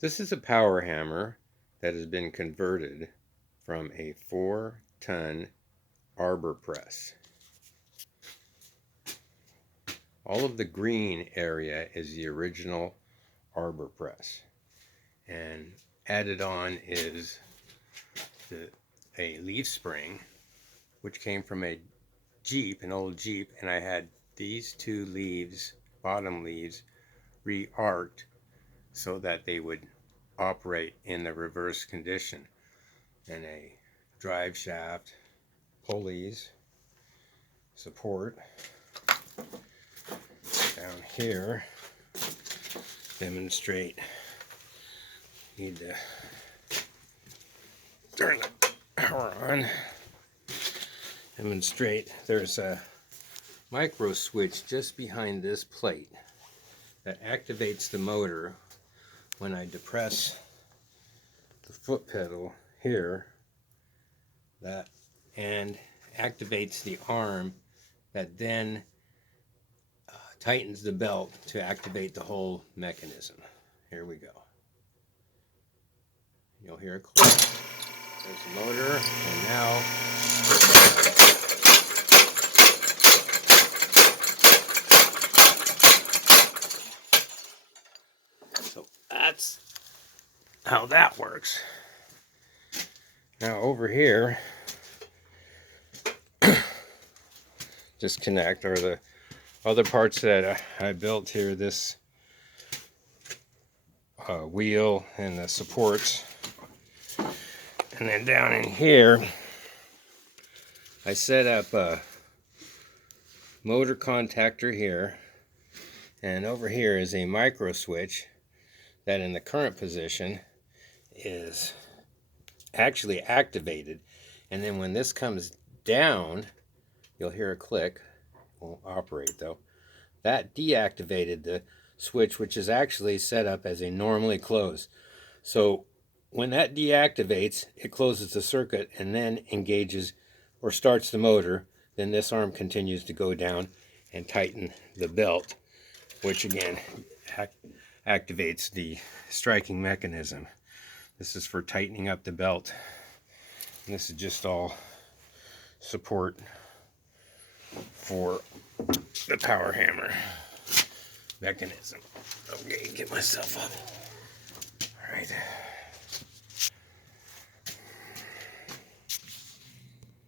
This is a power hammer that has been converted from a 4-ton arbor press. All of the green area is the original arbor press, and added on is a leaf spring, which came from a Jeep, an old Jeep, and I had these two leaves, bottom leaves, re-arced so that they would operate in the reverse condition. And a drive shaft, pulleys, support down here. Demonstrate. Need to turn the power on. Demonstrate. There's a micro switch just behind this plate that activates the motor when I depress the foot pedal here, that, and activates the arm that then tightens the belt to activate the whole mechanism. Here we go. You'll hear a click. There's the motor, and now so that's how that works. Now over here, disconnect, or the other parts that I built here, this wheel and the supports. And then down in here, I set up a motor contactor here, and over here is a micro switch that in the current position is actually activated. And then when this comes down, you'll hear a click. Won't operate though. That deactivated the switch, which is actually set up as a normally closed. So when that deactivates, it closes the circuit and then engages or starts the motor. Then this arm continues to go down and tighten the belt, which again activates the striking mechanism. This is for tightening up the belt. And this is just all support for the power hammer mechanism. Okay, get myself up. All right.